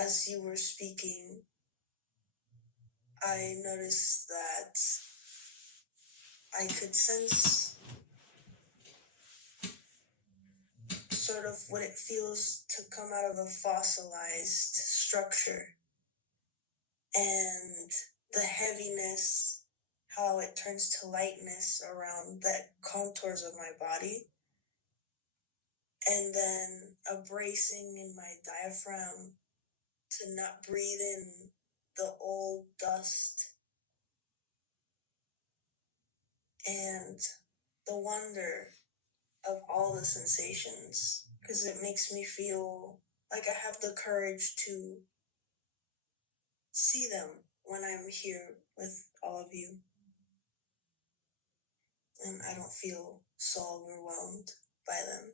as you were speaking, I noticed that I could sense sort of what it feels to come out of a fossilized structure, and the heaviness, how it turns to lightness around the contours of my body, and then a bracing in my diaphragm to not breathe in the old dust, and the wonder of all the sensations, because it makes me feel like I have the courage to see them when I'm here with all of you, and I don't feel so overwhelmed by them.